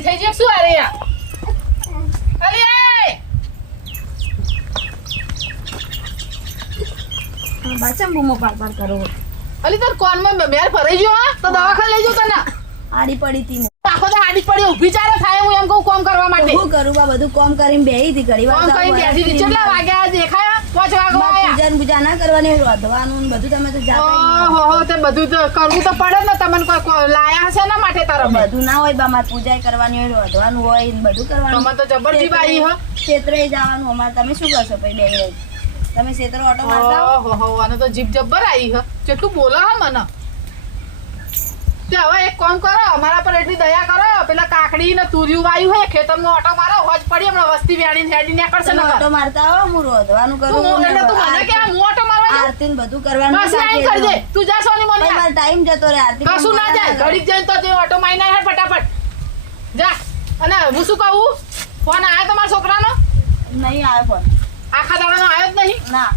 મોડી થઈ જાય શું અરે યાર અલી એ બચમ બૂમો પાર કરો અલી તાર કોનમાં મેર ભરાઈ ગયો હા તો દવાખાને લઈ જાવ તને આડી પડી તી આખો તો આડી પડી ઊભી ચારે થાય હું એમ કહું કામ કરવા માટે શું કરું બા બધું કામ કરીને બેહી હતી ઘડી વાર કામ કરીને બેઠી હતી કેટલા વાગ્યા દેખાયા 5 વાગવા આયા પૂજા ના કરવાની રોધવાનું ને બધું તમે તો જાતે ઓહો તે બધું તો કરવું તો પડે ને તમને કોઈ લાયા હશે ના માટે તારા બધું ના હોય બા માર પૂજા કરવાની હોય રોધવાનું હોય ને બધું કરવાનું તમે તો જબરજી બાઈ હો ક્ષેત્રે જવાનું અમાર તમે શું કરશો પછી બે તમે ક્ષેત્ર ઓટો મારતા ઓહો આને તો જીભ જબ્બર આવી હ કેટલું બોલો હા મને તે હવે એક કામ કરો અમારા પર એટલી દયા કરો પેલા કાકડી ને તુરિયું વાયુ હે ખેતરનો ઓટો મારો હોજ પડી હમણાં વસ્તી વેડીને હેડી નીકળશે ને ઓટો મારતા હો હું રોધવાનું કરું તું મને કે હું ઓટો મારવા આરતી ને બધું કરવાનું બસ આઈ કરી દે તું જા સોની મને મારો ટાઈમ જતો રે આરતી કશું ના જાય ઘડીક જઈને તો તે ઓટો મારી નાખે ફટાફટ જા અને હું શું કહું ફોન આયો તમારા છોકરાનો નહીં આવ્યો ફોન આખા દાડાનો આયો જ નહીં ના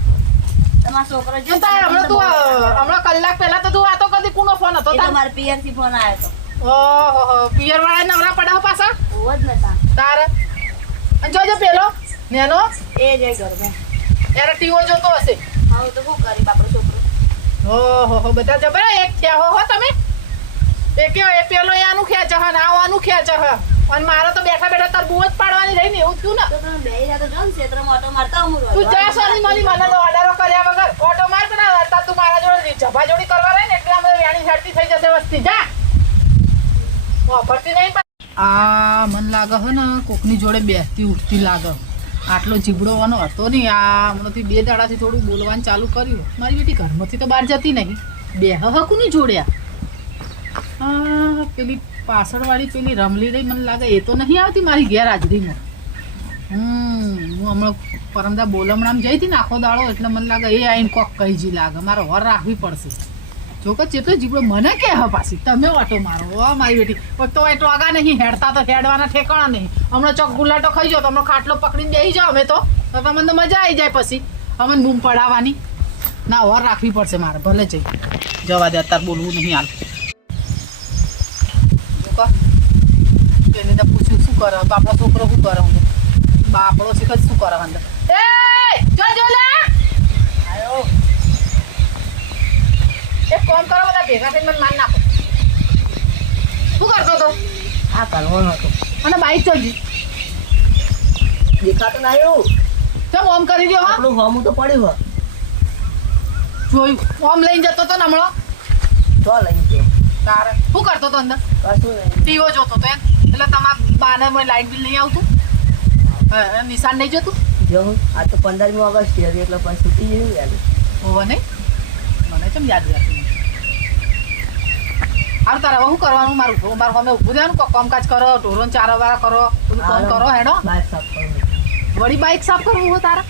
તમારો છોકરો જો હમણાં તું હમણાં કલાક પહેલા તો તું વાતો કરતી કોનો ફોન હતો તમારા પિયર થી ફોન આવ્યો તો ઓહો પિયર વાળા નવરા પડાવ પાછા હોવ જ નતા તાર અને જોજો પેલો નેનો એ જે ઘરમાં યાર ટીવો જોતો હશે હા તો શું કરી બાપરો છોકરો ઓહો બધા જબર એક થયા હો તમે એ પેલો આનું ખેંચ હ ને આનું ખેંચ હ અને મારો તો બેઠા બેઠા તાર બુવ જ પાડવાની રહી ને એવું થયું ને તો તમે બેહી જા તો જો ને ક્ષેત્રમાં ઓટો મારતા હું તું જા સોની મને તો ઓર્ડરો કર્યા વગર ઓટો માર કે ના તાર તું મારા જોડે જભા જોડી કરવા રહે ને એટલે અમે વેણી હેડતી થઈ જશે વસ્તી જા વાપરતી નહીં આ મન લાગે હે ને કોકની જોડે બેસતી ઉઠતી લાગે આટલો જીબડોવાનો હતો નહીં આ હમણાંથી 2 દાડાથી થોડું બોલવાનું ચાલુ કર્યું મારી બેટી ઘરમાંથી તો બહાર જતી નહીં બે હકુની જોડ્યા પેલી પાછળવાળી પેલી રમલી રહી મને લાગે એ તો નહીં આવતી મારી ગેરહાજરીમાં હું હમણાં પરમદા બોલમણામ જઈ હતી ને આખો દાડો એટલે મને લાગે એ આઈને કોક કહી જી લાગે મારે વર રાખવી પડશે જો કે ચેટલો જીબડો મને કે હ પાછી તમે ઓટો મારો મારી બેટી પણ તો એટલો આગા નહીં હેડતા તો હેડવાના ઠેકાણા નહીં હમણાં ચોક ગુલાટો ખાઈ જાઓ તો હમણાં ખાટલો પકડીને બેસી જાઓ અમે તો તમને તો મજા આવી જાય પછી અમને બૂમ પડાવવાની ના વર રાખવી પડશે મારે ભલે જઈ જવા દે અત્યારે બોલવું નહીં હાલ એને તો પૂછ્યું શું કરે બાપડો છોકરો શું કરે હું બાપડો શીખ શું કરે અંદર એ જો લે આયો એક કામ કરો બધા ભેગા થઈને મને માર નાખો શું કરતો તો આ કરવાનો હતો અને બાઈક ચડજી દેખાતો ના આવ્યું કેમ ઓમ કરી દો હા આપણું હોમું તો પડ્યું હો જોયું ઓમ લઈને જતો તો ને હમણાં તો લઈ ગયો તારે શું કરતો તો અંદર કશું નહીં ટીવો જોતો તો એમ એટલે તમારા બાને લાઇટ બિલ નહીં આવતું નિશાન નહીં જતું જો આ તો 15મી ઓગસ્ટ હતી એટલે પછી છૂટી જયું યાર હોવા નહીં મને કેમ યાદ રહેતું હારું તારે હવે શું કરવાનું મારું અમે ઊભું રહેવાનું કામકાજ કરો ઢોરોને ચારો વાળા કરો બધું કામ કરો હેડો બાઇક સાફ કરવું વળી બાઇક સાફ કરવું હોય તારે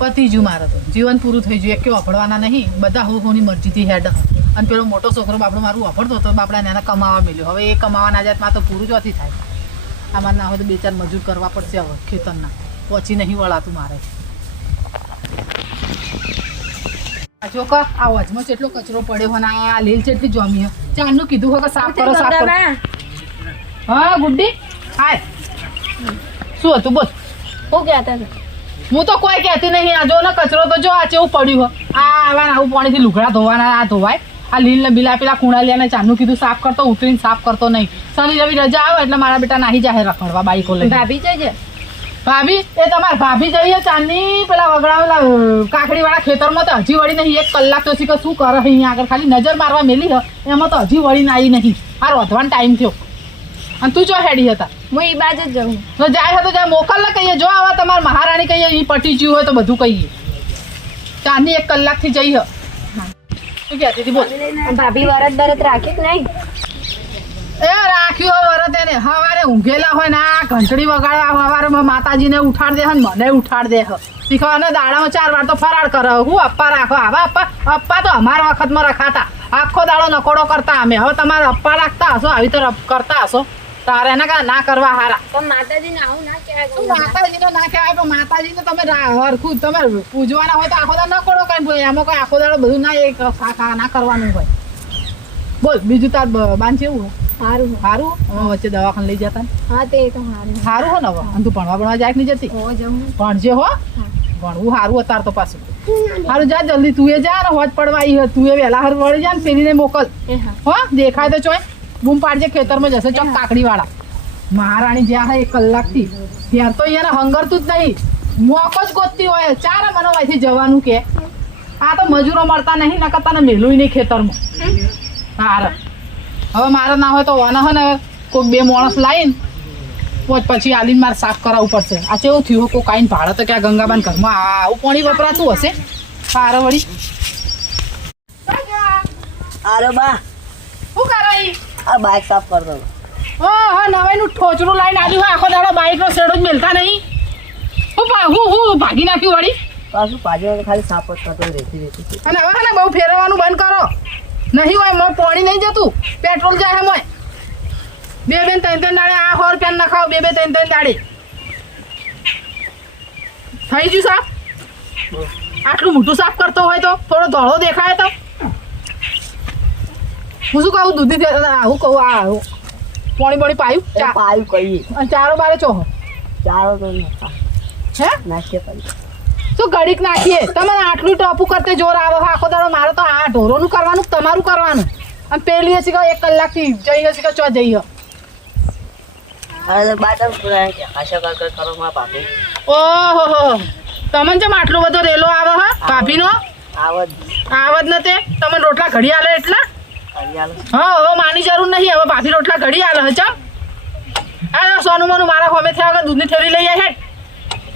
પતી ગયું મારે તો જીવન પૂરું થઈ ગયું એક કે વાપરવાના નહીં બધા હોની મરજીથી હેડ અને પેલો મોટો છોકરો બાપડો મારું વાપરતો હતો બાપડા એને કમાવા મળ્યો હવે એ કમાવાના જાતમાં તો પૂરું ચોથી થાય આમાં ના હોય તો 2-4 મજૂર કરવા પડશે હવે ખેતરના પછી નહીં વળાતું મારે જો કા આ વચમાં કેટલો કચરો પડ્યો હોય ને આ લીલ ચેટલી જોમી ચાંદનું કીધું હોય કે સાફ કરો સાફ કરો હા ગુડ્ડી હાય શું હતું બોલ શું કહેતા હતા હું તો કોઈ કહેતી નહીં આ જો ને કચરો તો જો આ ચેવું પડ્યું હોય આ આવું પાણીથી લુગડા ધોવાના આ ધોવાય આ લીલ ને બિલા પેલા કુણાલિયાને ચાંદનું કીધું સાફ કરતો ઉતરીને સાફ કરતો નહીં શનિ રવિ રજા આવે એટલે મારા બેટા નાહી જાય રખડવા બાઈકો લઈ ભાભી જઈ ભાભી એ તમારે ભાભી જઈએ ચાંદની પેલા વગડાવેલા કાકડી વાળા ખેતરમાં તો હજી વળી નહીં 1 કલાક તો શીખે શું કરે અહીંયા આગળ ખાલી નજર મારવા મેલી હ એમાં તો હજી વળીને આવી નહીં આ રોધવાનો ટાઈમ થયો અને તું જો હેડી હતા હું એ બાજુ જ જાઉં તો જાય હતો જાય મોકલ ને કહીએ જો આવા તમારે મહારાણી કહીએ એ પટી ગયું હોય તો બધું કહીએ ચાંદની 1 કલાકથી જઈ હ શું કહેતી હતી બોલ ભાભી વરત બરત રાખી કે નહીં એ રાખ્યું વરત એને સવારે ઊંઘેલા હોય ને આ ઘંટડી વગાડવા સવારે માતાજીને ઉઠાડ દે ને મને ઉઠાડ દે શીખવા ને દાડામાં 4 વાર તો ફરાળ કરે હું અપ્પા રાખો આવા અપ્પા તો અમારા વખતમાં રખાતા આખો દાડો નકોડો કરતા અમે હવે તમારે અપ્પા રાખતા હશો આવી તો કરતા હશો તારે એના કારણે ના કરવા હારા પણ માતાજીને આવું ના કહેવાય માતાજીને ના કહેવાય પણ માતાજીને તમે હરખું તમે પૂજવાના હોય તો આખો દાડો નકોડો કઈ એમાં કોઈ આખો દાડો બધું ના ના કરવાનું હોય બોલ બીજું તાર બાન કેવું સારું સારું હવે વચ્ચે દવાખાને લઈ જતા ને હા તે તો સારું સારું હો ને હવે અને તું ભણવા જાય કે નહીં જતી હો જવું ભણજે હો ભણવું સારું અત્યારે તો પાછું સારું જા જલ્દી તું એ જા ને હોજ પડવા આવી તું એ વહેલા હાર વળી જા ને પેલીને મોકલ એ હા હો દેખાય તો ચોય બૂમ પાડજે ખેતરમાં જશે ચોક કાકડી વાળા મહારાણી જ્યાં હે 1 કલાકથી ત્યાર તો એને હંગરતું જ નહીં મોકો જ ગોતતી હોય ચાર મને વાયથી જવાનું કે આ તો મજૂરો મળતા નહીં નકર તને મેલું નહીં ખેતરમાં હાર હવે મારે ના હોય તો વાના હે ને કોઈક 2 માણસ લાવીને પછી આલીને મારે સાફ કરાવવું પડશે આ કેવું થયું કોઈ કાંઈ ભાડે તો ક્યાં ગંગાબાન ઘરમાં આવું પાણી વપરાતું હશે સારો વળી અરે બા શું કરાઈ આ બાઇક સાફ કરતો હા નવાઈનું ઠોચરું લાઈન આવ્યું હોય આખો દાડો બાઈકનો શેડો જ મેલતા નહીં હું ભાગી નાખ્યું વળી પાછું પાછળ ખાલી સાફ જ કરતો રહેતી અને હવે ને બહુ ફેરવવાનું બંધ કરો નહીં હોય મોં પાણી નહીં જતું પેટ્રોલ જાય મોય 2 3 દાડે આ 100 રૂપિયા નખાવ 2 3 દાડે થઈ ગયું સાફ આટલું મોટું સાફ કરતો હોય તો થોડો ધોળો દેખાય તો હું શું કહું દૂધી આવું કહું આ પાણી પાયું પાયું કહીએ અને ચારો બારે ચોહો ચાલો તો હે નાખીએ પછી શું ઘડીક નાખીએ તમે આટલું ટોપું કરતે જોર આવે આખો દાડો મારે તો આ ઢોરોનું કરવાનું તમારું કરવાનું અને પેલી હશે કે 1 કલાકથી જઈ હશે કે ચો જઈએ અરે બા તમે પૂરા કે આશા કરો માં પાપી ઓહો તમને જેમ આટલો બધો રેલો આવે હા ભાભીનો આવત ન તે તમે રોટલા ઘડી આલે એટલા હા હવે માની જરૂર નહીં હવે ભાભી રોટલા ઘડી આલે હે ચમ આ સોનું મોનું મારા હોમે થયા વગર દૂધની થેલી લઈ આય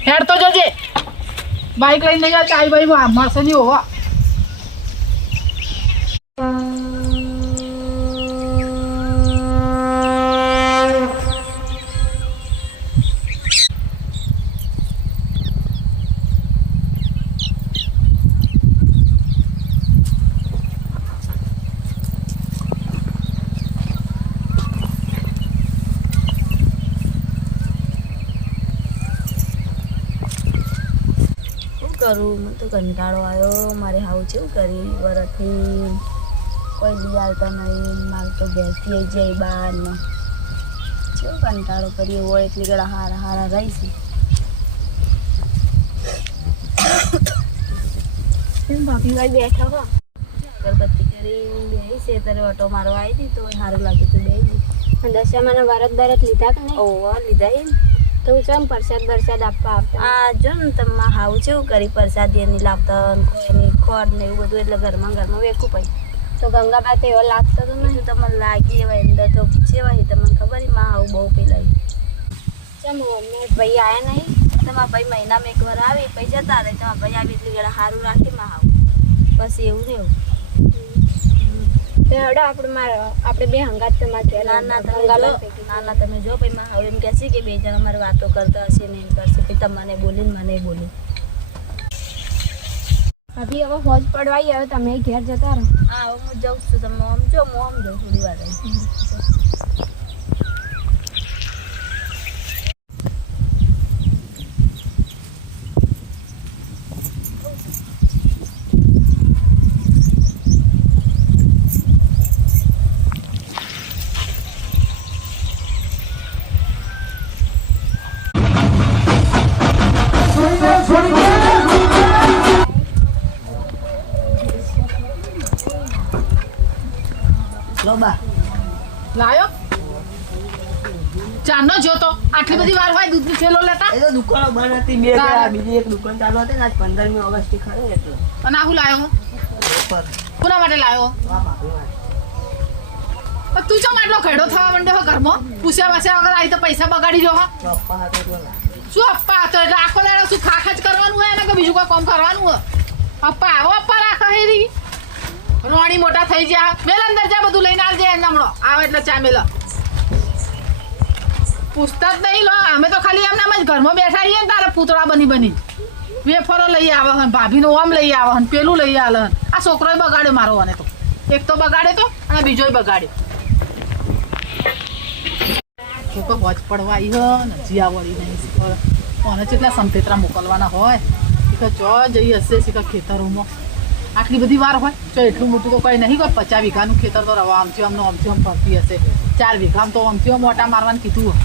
હેડ તો જજે બાઈક લઈને જાય ચાઈ ભાઈ મળશે નહીં હોવા કરું મને તો કંટાળો આવ્યો મારે હાવું છે કરી વરથી કોઈ બી હાલતા નહીં મારે તો બેસી જાય બહારમાં કેવું કંટાળો કર્યો હોય એટલી ગળા હારા હારા રહીશું ભાભી ભાઈ બેઠા હો અગરબત્તી કરી બેસી છે ત્યારે ઓટો મારો આવી હતી તો સારું લાગ્યું તું બેસી દશામાના વરત બરત લીધા કે નહીં ઓવા લીધા એમ તો ચમ પ્રસાદ આપવા આવતા આ જો ને તમે હાવું છે એવું કરી પ્રસાદી એની લાવતા કોઈની ખોડ ને એવું બધું એટલે ઘરમાં વેકું પછી તો ગંગાબા તો એવો લાગતો તો નહીં તમને લાગી એવા અંદર તો જેવા તમને ખબર માં આવું બહુ પેલા ચમ મમ્મી ભાઈ આયા નહીં તમારા ભાઈ મહિનામાં 1 વાર આવી પછી જતા રહે તમારા ભાઈ આવી એટલી ગળા સારું રાખી માં આવું બસ એવું રહેવું તો હેડો આપણે બે હંગાત તમારે કે ના તમે જો ભાઈ માં આવું એમ કહેશે કે 2 જણા મારી વાતો કરતા હશે ને એમ કરશે પછી તમને બોલીને મને બોલી ભાભી હવે હોજ પડવાઈ હવે તમે ઘેર જતા રહો હા હવે હું જાઉં છું તમે આમ જો હું આમ જાઉં થોડી વાર લાયો ચાનો જોતો આટલી બધી વાર હોય દૂધની થેલો લેતા એ તો દુકાનો બંધ હતી 2 જણા બીજી એક દુકાન ચાલુ હતી ને આજ 15મી ઓગસ્ટથી ખરે એટલે અને આવું લાયો કોના માટે લાયો તું ચમ આટલો ખેડો થવા માંડ્યો ઘરમાં પૂછ્યા વાસ્યા વગર આવી તો પૈસા બગાડી જો પપ્પા હતો શું અપ્પા હતો એટલે આખો દાડો શું ખાખ જ કરવાનું હોય ને કે બીજું કોઈ કામ કરવાનું હોય અપ્પા આવો અપ્પા રાખે હેરી રોણી મોટા થઈ ગયા મેલ અંદર જા બધું લઈને આવજે હમણો આવે એટલે ચા મેલ પૂછતા જ નહીં લો અમે તો ખાલી એમના જ ઘરમાં બેઠા છીએ ને તારા પૂતળા બની વેફરો લઈ આવે હન ભાભીનો ઓમ લઈ આવે હન પેલું લઈ આવે હન આ છોકરોય બગાડ્યો મારો અને તો એક તો બગાડે તો અને બીજોય બગાડ્યો છોકરો હોજ પડવા આવી હો ને જીયા વળી નહીં કોને કેટલા સંપેતરા મોકલવાના હોય શીખા ચો જઈ હશે શીખા ખેતરોમાં આટલી બધી વાર હોય તો એટલું મોટું તો કંઈ નહીં કોઈ 50 વીઘાનું ખેતર તો રવા આમથી આમ ફરતી હશે 4 વીઘામાં તો આમથી આમ મોટા મારવાનું કીધું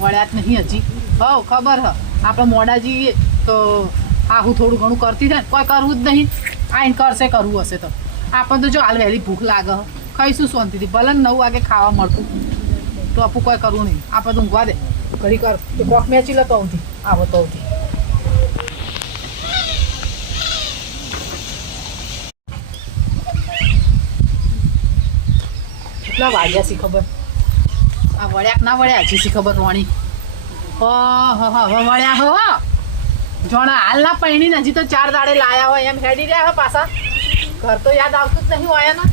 વળ્યા જ નહીં હજી હવ ખબર હ આપણે મોડા જઈએ તો આવું થોડું ઘણું કરતી થાય કોઈ કરવું જ નહીં આઈને કરશે કરવું હશે તો આપણને તો જો હાલ વહેલી ભૂખ લાગે ખાઈશું શાંતિથી ભલે 9 વાગે ખાવા મળતું તો આપું કોઈ કરવું નહીં આપણે તો ઊંઘવા દે ઘડી કર તો કોક મેચી લો તો આવતી આવો તો આવતી કેટલા વાગ્યા સી ખબર આ વળ્યા ના વળ્યા હજી સી ખબર રોણી હવે વળ્યા હો જોણા હાલના પૈણી હજી તો 4 દાડે લાયા હોય એમ હેડી રહ્યા હો પાછા ઘર તો યાદ આવતું જ નહીં હોય ને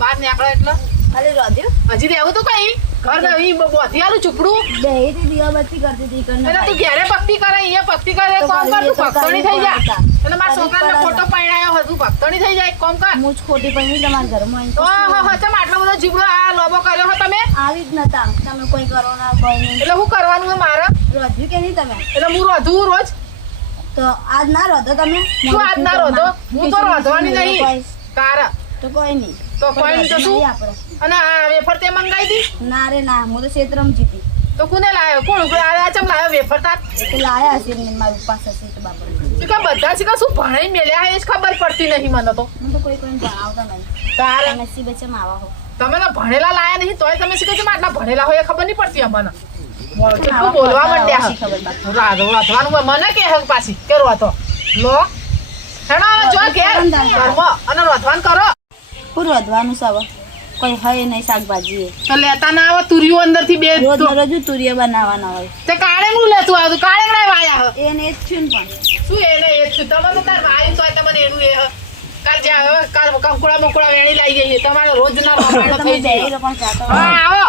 બહાર નીકળે એટલે અરે રોદ્યો હજી રહેવું તો કઈ ઘર નહીં બોધી આલું ચૂપડું બેહીથી દીવાબત્તી કરતી હતી એટલે તું ઘેરે ભક્તિ કરે અહીંયા ભક્તિ કરે કોમ કર તું ભક્તણી થઈ જા એટલે મારા છોકરાને ફોટો પૈણાયો હતું ભક્તણી થઈ જાય કોમ કર હું જ ખોટી પડી તમારા ઘરમાં ઓહો ચમ આટલો બધો જીબડો આ લોબો કર્યો હો તમે આવી જ નતા તમે કોઈ કરો ના કોઈ નહીં એટલે હું કરવાનું હે મારે રોધ્યું કે નહીં તમે એટલે હું રોધું રોજ તો આજ ના રોધો તમે શું આજ ના રોધો હું તો રોધવાની નહીં તારા તો કોઈ નહીં તો કોઈ નહીં તો શું આપણે અને આ વેફર તે મંગાવી દી ના રે ના હું તો ક્ષેત્રમાં જીતી તો કોને લાયો કોણ આ ચમ લાયો વેફર તાર તો લાયા હશે ને મારું પાસે હશે તો બાબા કે બધા છે કે શું ભણાઈ મેલ્યા એ જ ખબર પડતી નહીં મને તો હું તો કોઈ કોઈને ભણાવતા નહીં તારે નસીબે છે આવા હો તમે તો ભણેલા લાયા નહીં તોય તમે શીખો છો આટલા ભણેલા હોય એ ખબર નહીં પડતી અમને કેટલું બોલવા માંડ્યા રાધવાનું મને કે હક પાછી કે રોતો લો હેડો જો ઘેર ઘરમાં અને રોધવાન કરો હું રોધવાનું સવ કોઈ હોય નહીં શાકભાજી તો લેતા ના આવે તુરિયો અંદરથી બે રોજ રોજ તુરિયા બનાવવાના હોય તે કાળેંગનું લેતું આવતું કાળેંગણા વાયા હ એને જ છું ને પણ શું એને એ છું તમે તો તાર વાયું તોય તમને એનું એ હ કાલ જ્યાં કાલ કંકુડા મકોડા વેણી લાવી જઈએ તમારે રોજના વાપરનો થઈ જાય પણ જાતો હા આવો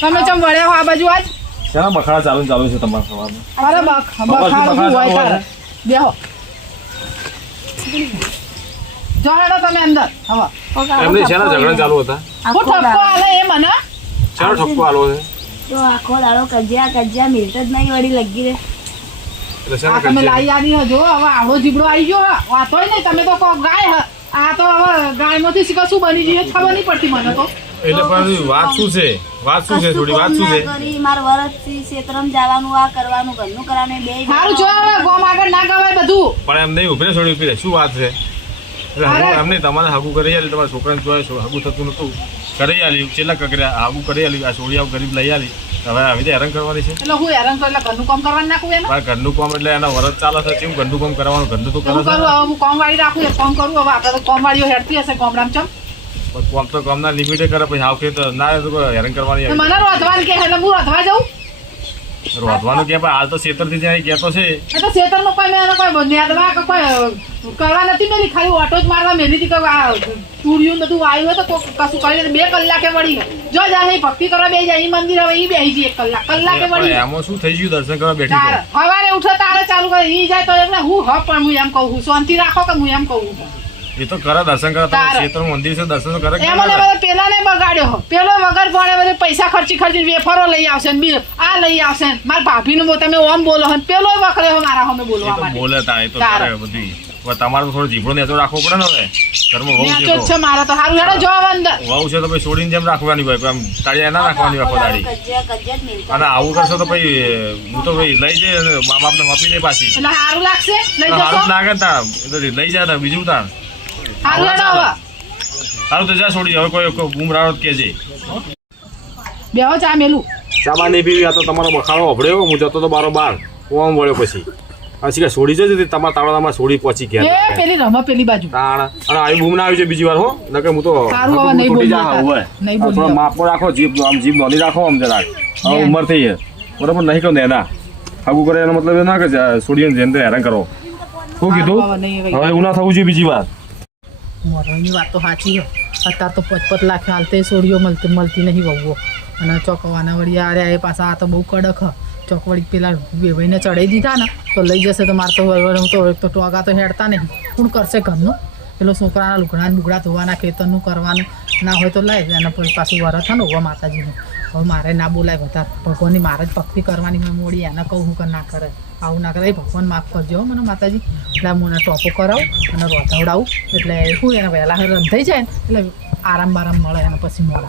તમે ચમ વળ્યા હો આ બાજુ આજ શેના બખાડા ચાલુ છે તમારા સવારમાં? અરે બખાડું હોય તારે બેહો જો હેડો તમે અંદર હવે એમને શેના ઝઘડા ચાલુ હતા? હું ઠપકો આલે એ મને શેનો ઠપકો આલો છે? તો આખો દાડો કજિયા મિલત જ નહીં વળી લગી રે એટલે આ શેના તમે કજિયા? લાઈ આની હજો હવે આવડો જીબડો આવી ગયો હ વાતોય નહીં તમે તો કોક ગાય હ આ તો હવે ગાયમાંથી શીખો શું બની જઈએ ખબર નહીં પડતી મને તો એટલે પણ વાત શું છે? વાત શું છે? થોડી વાત શું છે? કરી માર વરસથી ક્ષેત્રમાં જવાનું આ કરવાનું ઘરનું કરવાનું બે સારું જો હવે ગોમ આગળ ના ગવાય બધું પણ એમ નહીં ઉભરે છોડી ઉભી રહે. શું વાત છે? એટલે અરે. હું એમને તમારે હાગું કરી આલી, તમારા છોકરાને જોયે હાગું થતું નતું, કરી આલી, છેલ્લા કકર્યા હાગું કરી આલી, આ છોડી આવ ગરીબ લઈ આલી, હવે આવી રીતે હેરાન કરવાની છે? એટલે હું હેરાન કરું એટલે ઘરનું કામ કરવાનું નાખું એને મારે ઘરનું કામ એટલે એના વરસ ચાલે છે, કેવું ઘરનું કામ કરવાનું? ઘરનું તો તો કરે હું છે કરું ને. હવે હું કામ વાળી રાખું એક કામ કરું હવે આપણે તો કામ વાળીઓ હેડતી હશે ગામડામાં ચમ પણ કામ તો કામના લિમિટે કરે, પછી હાવ કે તો ના તો કોઈ હેરાન કરવાની તો આવી. મને રોધવાનું કે એટલે હું રોધવા જાઉં રોધવાનું કે પણ હાલ તો ખેતરથી જ્યાં કહેતો છે એ તો ખેતરમાં કોઈ મેં કોઈ નેદવા કે કોઈ કરવા નથી મેલી ખાલી ઓટો જ મારવા મેલી હતી કે આ તુરિયું બધું આવ્યું હોય તો કશું કરીને 2 કલાકે વળી જો જાય ભક્તિ કરવા બે જાય મંદિર હવે ઈ બેહી જઈએ 1 કલાકે પણ વળી એમાં શું થઈ ગયું? દર્શન કરવા બેઠી તારે તો સવારે ઉઠે તારે ચાલુ કરે ઈ જાય તો એમને હું હ પણ હું એમ કહું છું શાંતિ રાખો કે હું એમ કહું એ તો કરે દર્શન કરે, તારે. તમારા ક્ષેત્રનું મંદિર છે, દર્શન તો કરે કે એમ ના કરે? ને પેલા ને બગાડ્યો હો. પેલો વગર ભણે બધે પૈસા ખર્ચી વેફરો લઈ આવશે ને બી આ લઈ આવશે ને મારા ભાભીનું તમે ઓમ બોલો હો ને પેલો વખરે હો મારા હમે એ બોલવા તો માટે બોલે તા, એ તો તારે. કરે બધી. હવે તમારે તો થોડો જીભડો નેચો રાખવો પડે ને. હવે ઘરમાં વહુ ન્યાચો છે જ છે મારે તો સારું હેડો જો હવે અંદર વહુ છે તો પછી છોડીને જેમ રાખવાની હોય, આમ તાળી ના રાખવાની આખો દાડી. કજિયા જ મિલતા અને આવું કરશો તો પછી હું તો ભાઈ લઈ જઈએ અને મા બાપને માપી દે પાછી. એટલે સારું લાગશે લઈ તો જશો સારું જ લાગે ને તાર, એ તો લઈ જાય તાર બીજું તાર. સારું હેડો હવે સારું તો જા છોડી, હવે કોઈ બૂમરાળો જ કહેજે. બેહો ચા મેલું ચાબા નહીં પીવી, આ તો તમારો બખાડો અભડ્યો, હું જતો તો બારોબાર ઓમ વળ્યો પછી. પછી કે છોડી જશે તમારા તાળા તમારે છોડી પહોંચી ગયા એ પેલી રમા પેલી બાજુ તાણ. અને આવી બૂમ ના આવી છે બીજી વાર હો, નકર હું તો સારું હવે નહીં તૂટી બોલવા જા હવે. નહીં આ થોડો બોલવા માપો રાખો, જીભ આમ જીભ નોંધી રાખો આમ જરાક. હવે ને. ઉંમર થઈ છે બરાબર, નહીં કહો નેના હાગું કરે એનો મતલબ એ ના કે છોડીને જેને તે હેરાન કરો. શું કીધું? હવે નહીં હવે. હવે એવું ના થવું જોઈએ બીજી વાર. મોરવાની વાત તો સાચી હો અત્યારે તો 5-5 લાખ હાલતે સોડીઓ મળતી નહીં વહુઓ અને ચોકવાના વળી આર્યા એ પાછા આ તો બહુ કડક હ ચોક વળી પેલા વેવાઈને ચડાવી દીધા ને તો લઈ જશે તો મારે તો હું તો ટોગા તો હેડતા નહીં કોણ કરશે ઘરનું પેલો છોકરાના લુગડા બુગડા ધોવાના ખેતરનું કરવાનું ના હોય તો લાય અને પછી પાછું વરત ને હોવા માતાજીનું હવે મારે ના બોલાય વધારે ભગવાનની મારે જ ભક્તિ કરવાની હોય મોડી એને કહું હું કે ના કરે આવું ના કરે એ ભગવાન માફ કરજો હો મને માતાજી એટલે હું એને ટોપો કરાવું અને રોધાવડાવું એટલે શું એને વહેલા રંધાઈ જાય ને એટલે આરામ બારામ મળે અને પછી મળે